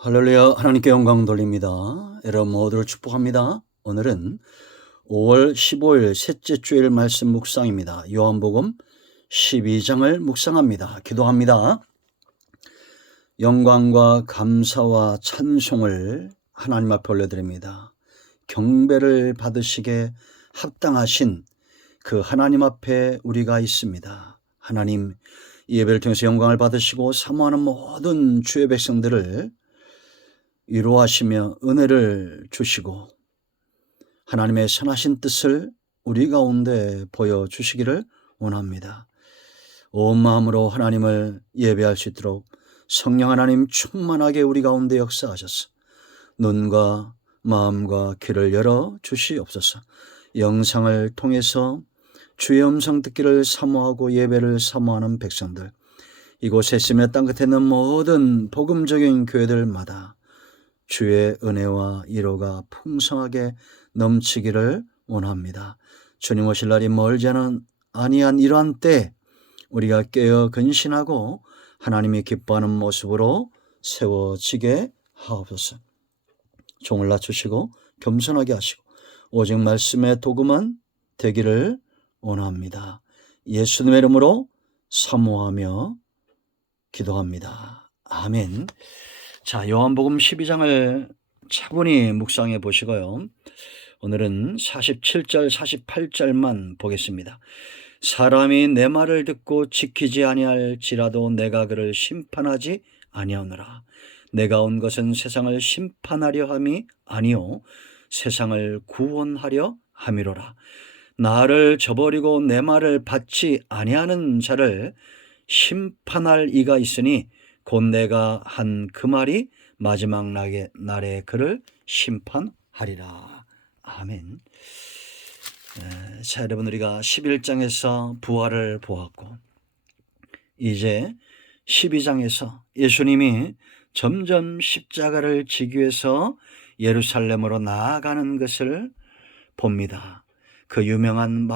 할렐루야. 하나님께 영광 돌립니다. 여러분 모두를 축복합니다. 오늘은 5월 15일 셋째 주일 말씀 묵상입니다. 요한복음 12장을 묵상합니다. 기도합니다. 영광과 감사와 찬송을 하나님 앞에 올려드립니다. 경배를 받으시게 합당하신 그 하나님 앞에 우리가 있습니다. 하나님, 이 예배를 통해서 영광을 받으시고 사모하는 모든 주의 백성들을 위로하시며 은혜를 주시고 하나님의 선하신 뜻을 우리 가운데 보여주시기를 원합니다. 온 마음으로 하나님을 예배할 수 있도록 성령 하나님 충만하게 우리 가운데 역사하셔서 눈과 마음과 귀를 열어 주시옵소서. 영상을 통해서 주의 음성 듣기를 사모하고 예배를 사모하는 백성들, 이곳에 있으며 땅끝에 있는 모든 복음적인 교회들마다 주의 은혜와 위로가 풍성하게 넘치기를 원합니다. 주님 오실 날이 멀지 아니한 이러한 때 우리가 깨어 근신하고 하나님이 기뻐하는 모습으로 세워지게 하옵소서. 종을 낮추시고 겸손하게 하시고 오직 말씀의 도구만 되기를 원합니다. 예수님의 이름으로 사모하며 기도합니다. 아멘. 자, 요한복음 12장을 차분히 묵상해 보시고요. 오늘은 47절, 48절만 보겠습니다. 사람이 내 말을 듣고 지키지 아니할지라도 내가 그를 심판하지 아니하노라. 내가 온 것은 세상을 심판하려 함이 아니요 세상을 구원하려 함이로라. 나를 저버리고 내 말을 받지 아니하는 자를 심판할 이가 있으니 곧 내가 한 그 말이 마지막 날에 그를 심판하리라. 아멘. 자, 여러분, 우리가 11장에서 부활을 보았고 이제 12장에서 예수님이 점점 십자가를 지기 위해서 예루살렘으로 나아가는 것을 봅니다. 그 유명한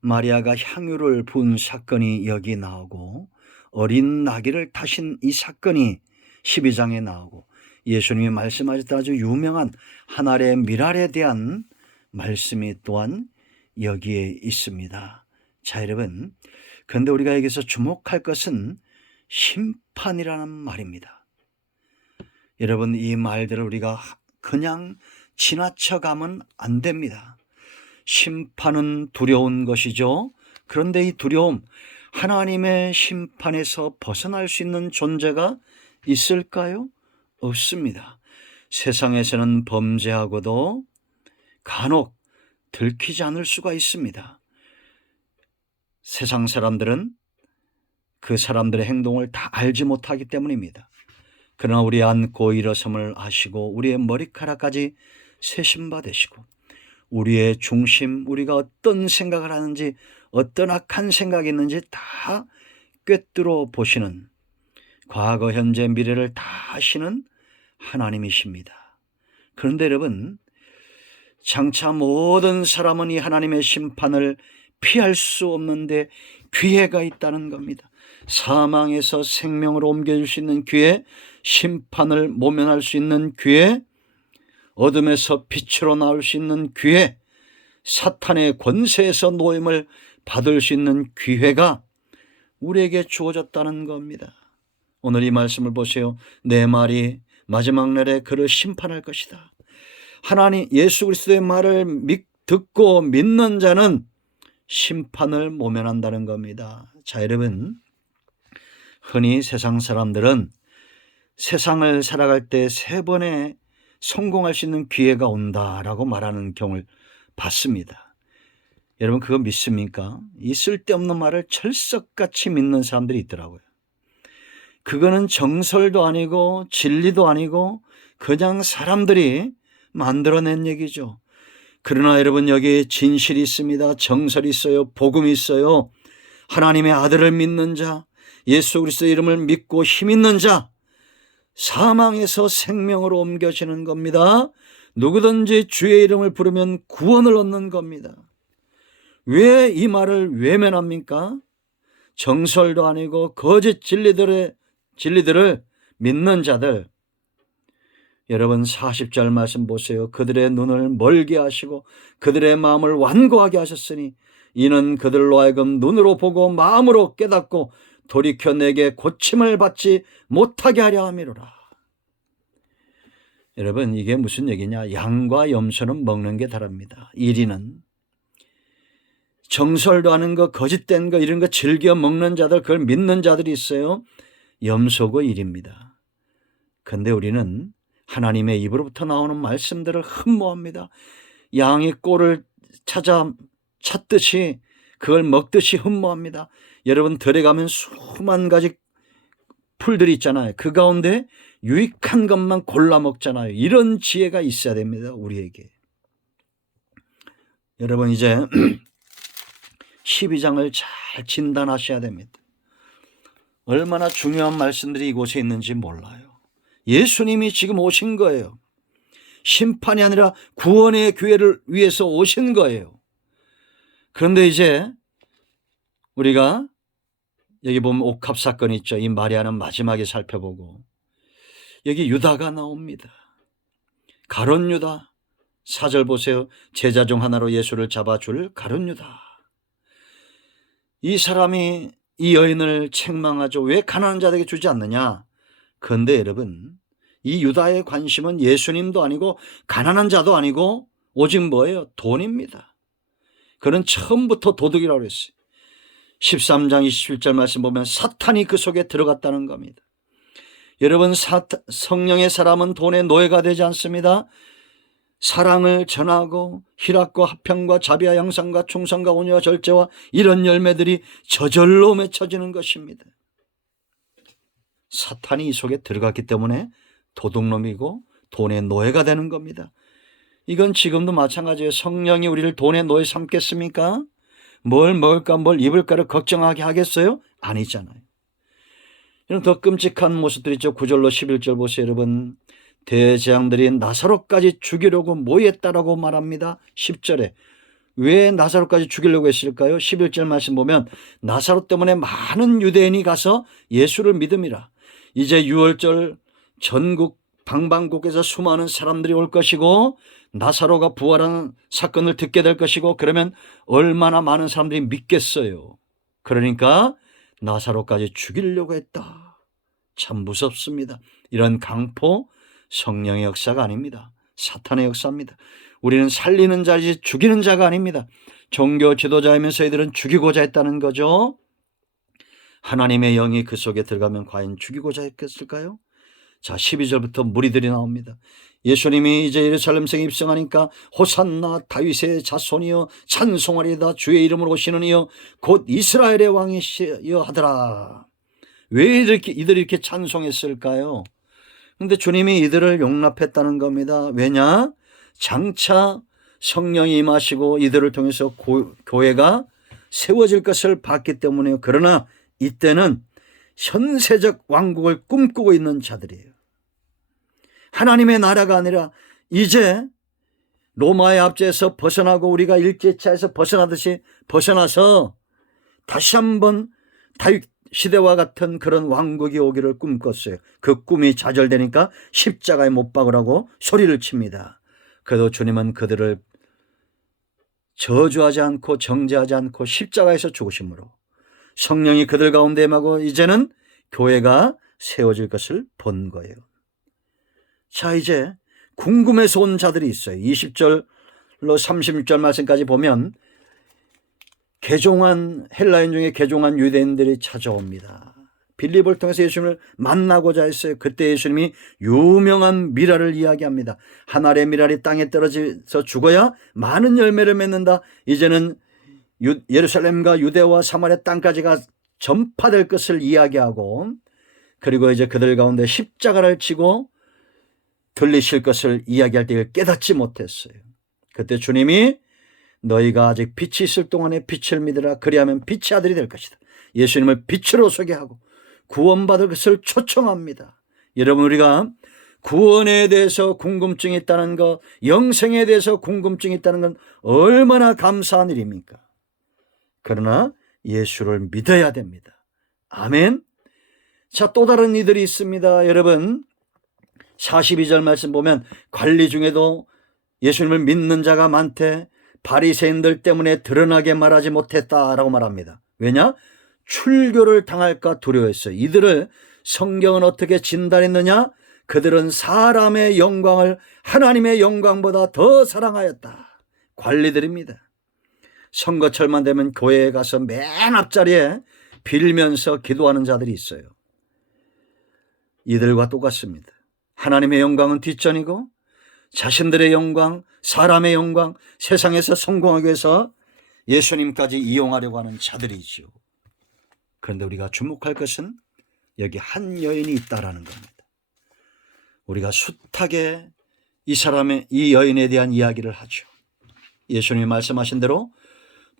마리아가 향유를 부은 사건이 여기 나오고 어린 나귀를 타신 이 사건이 12장에 나오고 예수님이 말씀하셨던 아주 유명한 한 알의 밀알에 대한 말씀이 또한 여기에 있습니다. 자, 여러분, 그런데 우리가 여기서 주목할 것은 심판이라는 말입니다. 여러분, 이 말들을 우리가 그냥 지나쳐가면 안 됩니다. 심판은 두려운 것이죠. 그런데 이 두려움, 하나님의 심판에서 벗어날 수 있는 존재가 있을까요? 없습니다. 세상에서는 범죄하고도 간혹 들키지 않을 수가 있습니다. 세상 사람들은 그 사람들의 행동을 다 알지 못하기 때문입니다. 그러나 우리 안고 일어섬을 아시고 우리의 머리카락까지 세신 바 되시고 우리의 중심, 우리가 어떤 생각을 하는지, 어떤 악한 생각이 있는지 다 꿰뚫어 보시는, 과거, 현재, 미래를 다 아시는 하나님이십니다. 그런데 여러분, 장차 모든 사람은 이 하나님의 심판을 피할 수 없는데 기회가 있다는 겁니다. 사망에서 생명으로 옮겨줄 수 있는 기회, 심판을 모면할 수 있는 기회, 어둠에서 빛으로 나올 수 있는 기회, 사탄의 권세에서 노임을 받을 수 있는 기회가 우리에게 주어졌다는 겁니다. 오늘 이 말씀을 보세요. 내 말이 마지막 날에 그를 심판할 것이다. 하나님 예수 그리스도의 말을 듣고 믿는 자는 심판을 모면한다는 겁니다. 자, 여러분, 흔히 세상 사람들은 세상을 살아갈 때 3번의 성공할 수 있는 기회가 온다라고 말하는 경우를 봤습니다. 여러분, 그거 믿습니까? 이 쓸데없는 말을 철석같이 믿는 사람들이 있더라고요. 그거는 정설도 아니고 진리도 아니고 그냥 사람들이 만들어낸 얘기죠. 그러나 여러분, 여기에 진실이 있습니다. 정설이 있어요. 복음이 있어요. 하나님의 아들을 믿는 자, 예수 그리스도의 이름을 믿고 힘 있는 자, 사망에서 생명으로 옮겨지는 겁니다. 누구든지 주의 이름을 부르면 구원을 얻는 겁니다. 왜 이 말을 외면합니까? 정설도 아니고 거짓 진리들을 믿는 자들, 여러분 40절 말씀 보세요. 그들의 눈을 멀게 하시고 그들의 마음을 완고하게 하셨으니 이는 그들로 하여금 눈으로 보고 마음으로 깨닫고 돌이켜 내게 고침을 받지 못하게 하려 함이로라. 여러분 이게 무슨 얘기냐? 양과 염소는 먹는 게 다릅니다. 이리는 정설도 하는 거, 거짓된 거, 이런 거 즐겨 먹는 자들, 그걸 믿는 자들이 있어요. 염소고 일입니다. 그런데 우리는 하나님의 입으로부터 나오는 말씀들을 흠모합니다. 양이 꼴을 찾듯이 그걸 먹듯이 흠모합니다. 여러분 들에 가면 수만 가지 풀들이 있잖아요. 그 가운데 유익한 것만 골라 먹잖아요. 이런 지혜가 있어야 됩니다. 우리에게. 여러분 이제 12장을 잘 진단하셔야 됩니다. 얼마나 중요한 말씀들이 이곳에 있는지 몰라요. 예수님이 지금 오신 거예요. 심판이 아니라 구원의 기회를 위해서 오신 거예요. 그런데 이제 우리가 여기 보면 옥합 사건이 있죠. 이 마리아는 마지막에 살펴보고 여기 유다가 나옵니다. 가룟 유다. 4절 보세요. 제자 중 하나로 예수를 잡아줄 가룟 유다. 이 사람이 이 여인을 책망하죠. 왜 가난한 자에게 주지 않느냐? 그런데 여러분 이 유다의 관심은 예수님도 아니고 가난한 자도 아니고 오직 뭐예요? 돈입니다. 그는 처음부터 도둑이라고 했어요. 13장 27절 말씀 보면 사탄이 그 속에 들어갔다는 겁니다. 여러분 성령의 사람은 돈의 노예가 되지 않습니다. 사랑을 전하고 희락과 화평과 자비와 양상과 충성과 온유와 절제와 이런 열매들이 저절로 맺혀지는 것입니다. 사탄이 이 속에 들어갔기 때문에 도둑놈이고 돈의 노예가 되는 겁니다. 이건 지금도 마찬가지예요. 성령이 우리를 돈의 노예 삼겠습니까? 뭘 먹을까 뭘 입을까를 걱정하게 하겠어요? 아니잖아요. 이런 더 끔찍한 모습들이 있죠. 9절로 11절 보세요. 여러분 대재앙들이 나사로까지 죽이려고 모였다라고 말합니다. 10절에 왜 나사로까지 죽이려고 했을까요? 11절 말씀 보면 나사로 때문에 많은 유대인이 가서 예수를 믿음이라. 이제 6월절 전국 방방곡곡에서 수많은 사람들이 올 것이고 나사로가 부활하는 사건을 듣게 될 것이고 그러면 얼마나 많은 사람들이 믿겠어요. 그러니까 나사로까지 죽이려고 했다. 참 무섭습니다. 이런 강포 성령의 역사가 아닙니다. 사탄의 역사입니다. 우리는 살리는 자이지 죽이는 자가 아닙니다. 종교 지도자이면서 이들은 죽이고자 했다는 거죠. 하나님의 영이 그 속에 들어가면 과연 죽이고자 했을까요? 자, 12절부터 무리들이 나옵니다. 예수님이 이제 예루살렘성에 입성하니까 호산나 다윗의 자손이여 찬송하리이다 주의 이름으로 오시는 이여 곧 이스라엘의 왕이시여 하더라. 왜 이들이 이렇게 찬송했을까요? 그런데 주님이 이들을 용납했다는 겁니다. 왜냐? 장차 성령이 임하시고 이들을 통해서 교회가 세워질 것을 봤기 때문에요. 그러나 이때는 현세적 왕국을 꿈꾸고 있는 자들이에요. 하나님의 나라가 아니라 이제 로마의 압제에서 벗어나고 우리가 일제차에서 벗어나듯이 벗어나서 다시 한번 다윗 시대와 같은 그런 왕국이 오기를 꿈꿨어요. 그 꿈이 좌절되니까 십자가에 못 박으라고 소리를 칩니다. 그래도 주님은 그들을 저주하지 않고 정죄하지 않고 십자가에서 죽으심으로 성령이 그들 가운데 임하고 이제는 교회가 세워질 것을 본 거예요. 자, 이제 궁금해서 온 자들이 있어요. 20절로 36절 말씀까지 보면 개종한 헬라인 중에 개종한 유대인들이 찾아옵니다. 빌립을 통해서 예수님을 만나고자 했어요. 그때 예수님이 유명한 미랄을 이야기합니다. 한 알의 미랄이 땅에 떨어져서 죽어야 많은 열매를 맺는다. 이제는 예루살렘과 유대와 사마리아 땅까지가 전파될 것을 이야기하고 그리고 이제 그들 가운데 십자가를 지고 들리실 것을 이야기할 때 깨닫지 못했어요. 그때 주님이 너희가 아직 빛이 있을 동안에 빛을 믿으라. 그리하면 빛의 아들이 될 것이다. 예수님을 빛으로 소개하고 구원받을 것을 초청합니다. 여러분 우리가 구원에 대해서 궁금증이 있다는 것, 영생에 대해서 궁금증이 있다는 건 얼마나 감사한 일입니까? 그러나 예수를 믿어야 됩니다. 아멘. 자, 또 다른 이들이 있습니다. 여러분 42절 말씀 보면 관리 중에도 예수님을 믿는 자가 많대 바리새인들 때문에 드러나게 말하지 못했다라고 말합니다. 왜냐? 출교를 당할까 두려워했어요. 이들을 성경은 어떻게 진단했느냐? 그들은 사람의 영광을 하나님의 영광보다 더 사랑하였다. 관리들입니다. 선거철만 되면 교회에 가서 맨 앞자리에 빌면서 기도하는 자들이 있어요. 이들과 똑같습니다. 하나님의 영광은 뒷전이고 자신들의 영광, 사람의 영광, 세상에서 성공하기 위해서 예수님까지 이용하려고 하는 자들이죠. 그런데 우리가 주목할 것은 여기 한 여인이 있다라는 겁니다. 우리가 숱하게 이 여인에 대한 이야기를 하죠. 예수님이 말씀하신 대로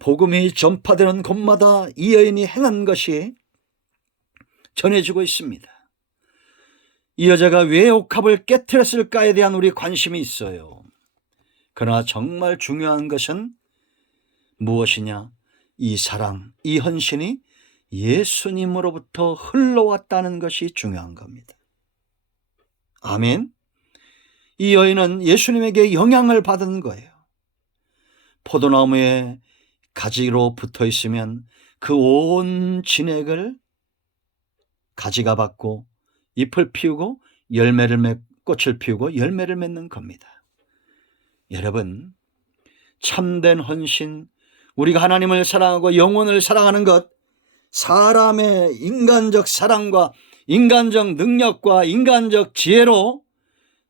복음이 전파되는 곳마다 이 여인이 행한 것이 전해지고 있습니다. 이 여자가 왜 옥합을 깨트렸을까에 대한 우리 관심이 있어요. 그러나 정말 중요한 것은 무엇이냐? 이 사랑, 이 헌신이 예수님으로부터 흘러왔다는 것이 중요한 겁니다. 아멘. 이 여인은 예수님에게 영향을 받은 거예요. 포도나무에 가지로 붙어 있으면 그 온 진액을 가지가 받고 잎을 피우고 꽃을 피우고 열매를 맺는 겁니다. 여러분, 참된 헌신, 우리가 하나님을 사랑하고 영혼을 사랑하는 것, 사람의 인간적 사랑과 인간적 능력과 인간적 지혜로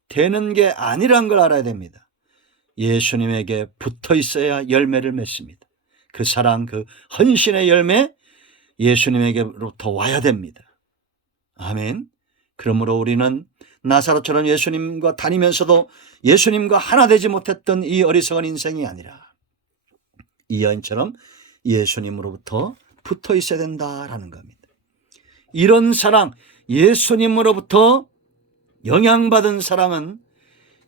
되는 게 아니란 걸 알아야 됩니다. 예수님에게 붙어 있어야 열매를 맺습니다. 그 사랑, 그 헌신의 열매, 예수님에게로부터 와야 됩니다. 아멘. 그러므로 우리는 나사로처럼 예수님과 다니면서도 예수님과 하나 되지 못했던 이 어리석은 인생이 아니라 이 여인처럼 예수님으로부터 붙어 있어야 된다라는 겁니다. 이런 사랑, 예수님으로부터 영향받은 사랑은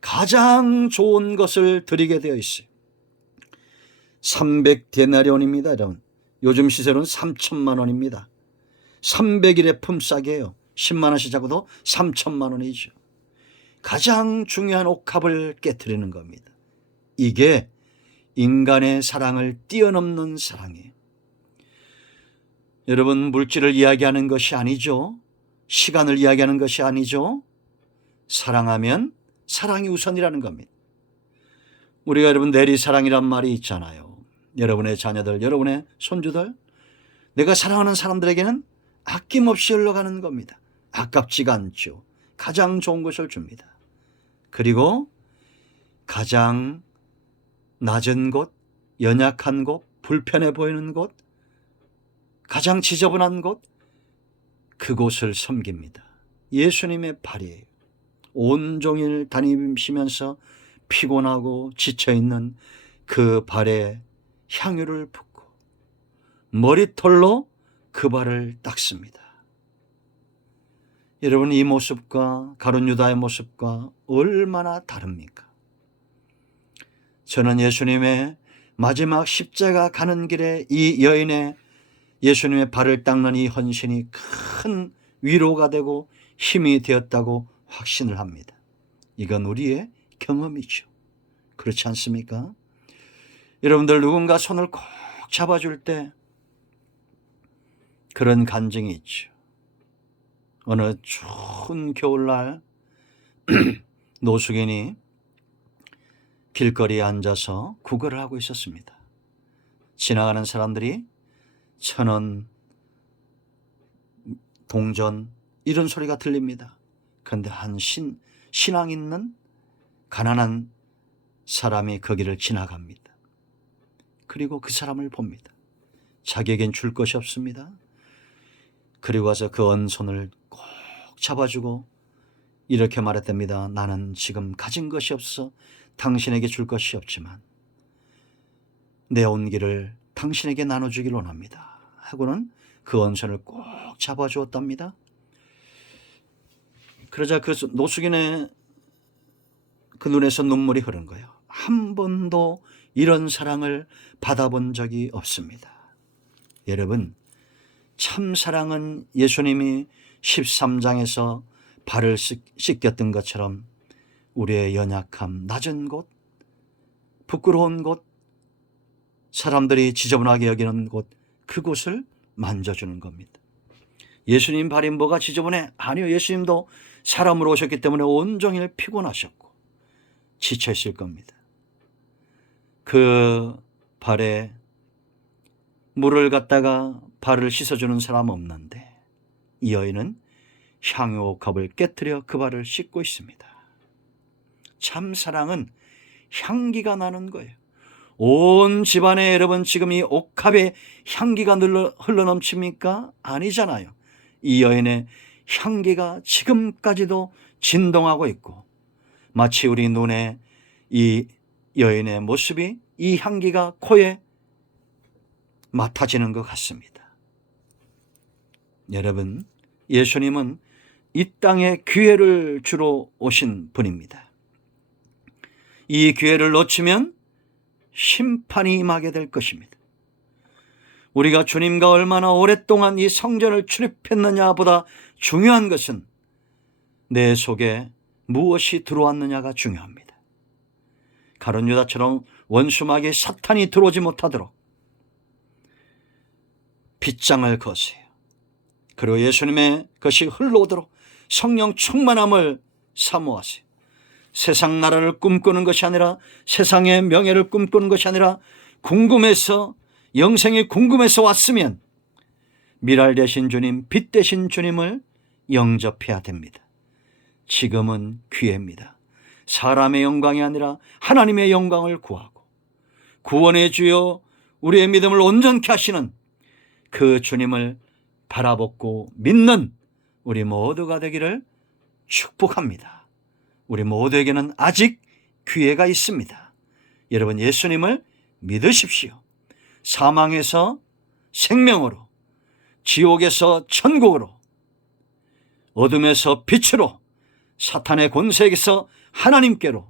가장 좋은 것을 드리게 되어 있어요. 300데나리온입니다. 여러분, 요즘 시세로는 3천만 원입니다. 300일의 품삯이에요. 10만 원씩 잡아도 3천만 원이죠. 가장 중요한 옥합을 깨트리는 겁니다. 이게 인간의 사랑을 뛰어넘는 사랑이에요. 여러분, 물질을 이야기하는 것이 아니죠. 시간을 이야기하는 것이 아니죠. 사랑하면 사랑이 우선이라는 겁니다. 우리가 여러분 내리사랑이란 말이 있잖아요. 여러분의 자녀들, 여러분의 손주들, 내가 사랑하는 사람들에게는 아낌없이 흘러가는 겁니다. 아깝지가 않죠. 가장 좋은 것을 줍니다. 그리고 가장 낮은 곳, 연약한 곳, 불편해 보이는 곳, 가장 지저분한 곳, 그곳을 섬깁니다. 예수님의 발이에요. 온종일 다니시면서 피곤하고 지쳐있는 그 발에 향유를 붓고 머리털로 그 발을 닦습니다. 여러분, 이 모습과 가룟 유다의 모습과 얼마나 다릅니까? 저는 예수님의 마지막 십자가 가는 길에 이 여인의 예수님의 발을 닦는 이 헌신이 큰 위로가 되고 힘이 되었다고 확신을 합니다. 이건 우리의 경험이죠. 그렇지 않습니까? 여러분들, 누군가 손을 꼭 잡아줄 때 그런 간증이 있죠. 어느 추운 겨울날 노숙인이 길거리에 앉아서 구걸을 하고 있었습니다. 지나가는 사람들이 1,000원, 동전 이런 소리가 들립니다. 그런데 한 신앙 있는 가난한 사람이 거기를 지나갑니다. 그리고 그 사람을 봅니다. 자기에겐 줄 것이 없습니다. 그리고 와서 그 언손을 꼭 잡아주고 이렇게 말했답니다. 나는 지금 가진 것이 없어 당신에게 줄 것이 없지만 내 온기를 당신에게 나눠주기를 원합니다. 하고는 그 언손을 꼭 잡아주었답니다. 그러자 그 노숙인의 그 눈에서 눈물이 흐른 거예요. 한 번도 이런 사랑을 받아본 적이 없습니다. 여러분, 참 사랑은 예수님이 13장에서 발을 씻겼던 것처럼 우리의 연약함, 낮은 곳, 부끄러운 곳, 사람들이 지저분하게 여기는 곳, 그곳을 만져주는 겁니다. 예수님 발이 뭐가 지저분해? 아니요, 예수님도 사람으로 오셨기 때문에 온종일 피곤하셨고 지쳐 있을 겁니다. 그 발에 물을 갖다가 발을 씻어주는 사람 없는데 이 여인은 향유옥합을 깨뜨려 그 발을 씻고 있습니다. 참 사랑은 향기가 나는 거예요. 온 집안에 여러분 지금 이 옥합에 향기가 흘러넘칩니까? 아니잖아요. 이 여인의 향기가 지금까지도 진동하고 있고 마치 우리 눈에 이 여인의 모습이 이 향기가 코에 맡아지는 것 같습니다. 여러분, 예수님은 이 땅에 기회를 주러 오신 분입니다. 이 기회를 놓치면 심판이 임하게 될 것입니다. 우리가 주님과 얼마나 오랫동안 이 성전을 출입했느냐보다 중요한 것은 내 속에 무엇이 들어왔느냐가 중요합니다. 가룟 유다처럼 원수마귀 사탄이 들어오지 못하도록 빗장을 거세요. 그리고 예수님의 것이 흘러오도록 성령 충만함을 사모하세요. 세상 나라를 꿈꾸는 것이 아니라 세상의 명예를 꿈꾸는 것이 아니라 궁금해서 영생이 궁금해서 왔으면 미랄 되신 주님, 빛 되신 주님을 영접해야 됩니다. 지금은 기회입니다. 사람의 영광이 아니라 하나님의 영광을 구하고 구원의 주여 우리의 믿음을 온전케 하시는 그 주님을 바라보고 믿는 우리 모두가 되기를 축복합니다. 우리 모두에게는 아직 기회가 있습니다. 여러분, 예수님을 믿으십시오. 사망에서 생명으로, 지옥에서 천국으로, 어둠에서 빛으로, 사탄의 권세에서 하나님께로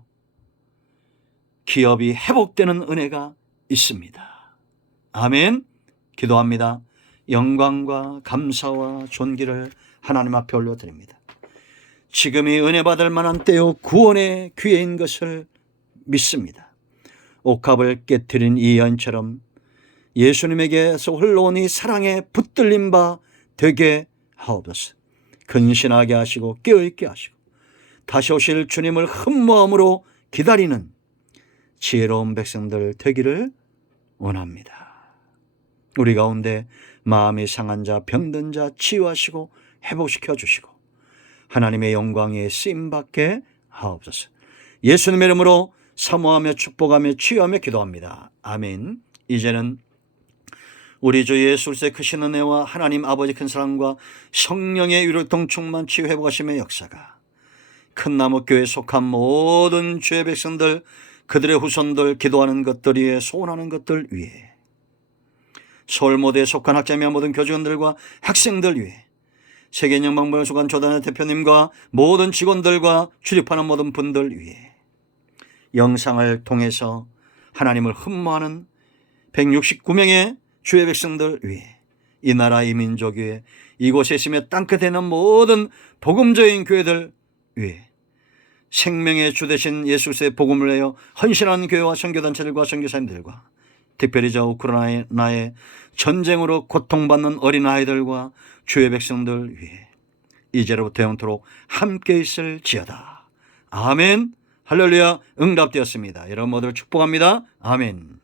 기업이 회복되는 은혜가 있습니다. 아멘. 기도합니다. 영광과 감사와 존귀를 하나님 앞에 올려드립니다. 지금이 은혜 받을 만한 때요 구원의 기회인 것을 믿습니다. 옥합을 깨뜨린 이 여인처럼 예수님에게서 흘러온 이 사랑의 붙들림 바 되게 하옵소서. 근신하게 하시고 깨어있게 하시고 다시 오실 주님을 큰 마음으로 기다리는 지혜로운 백성들 되기를 원합니다. 우리 가운데 마음이 상한 자, 병든 자 치유하시고 회복시켜 주시고 하나님의 영광에 쓰임받게 하옵소서. 예수님의 이름으로 사모하며 축복하며 치유하며 기도합니다. 아멘. 이제는 우리 주 예수 그리스도의 크신 은혜와 하나님 아버지 큰 사랑과 성령의 위로통 충만 치유 회복하심의 역사가 큰 나무 교회에 속한 모든 주의 백성들, 그들의 후손들, 기도하는 것들 위에, 소원하는 것들 위에, 서울 모두에 속한 학자며 모든 교직원들과 학생들 위에, 세계 영광부에 속한 조단의 대표님과 모든 직원들과 출입하는 모든 분들 위에, 영상을 통해서 하나님을 흠모하는 169명의 주의 백성들 위에, 이 나라 이 민족 위에, 이곳에 있으며 땅끝에 있는 모든 복음적인 교회들 위에, 생명의 주 되신 예수 그리스도의 복음을 내어 헌신하는 교회와 선교단체들과 선교사님들과 특별히 저 우크라이나의 전쟁으로 고통받는 어린아이들과 주의 백성들 위해 이제로부터 영토록 함께 있을지어다. 아멘. 할렐루야. 응답되었습니다. 여러분 모두를 축복합니다. 아멘.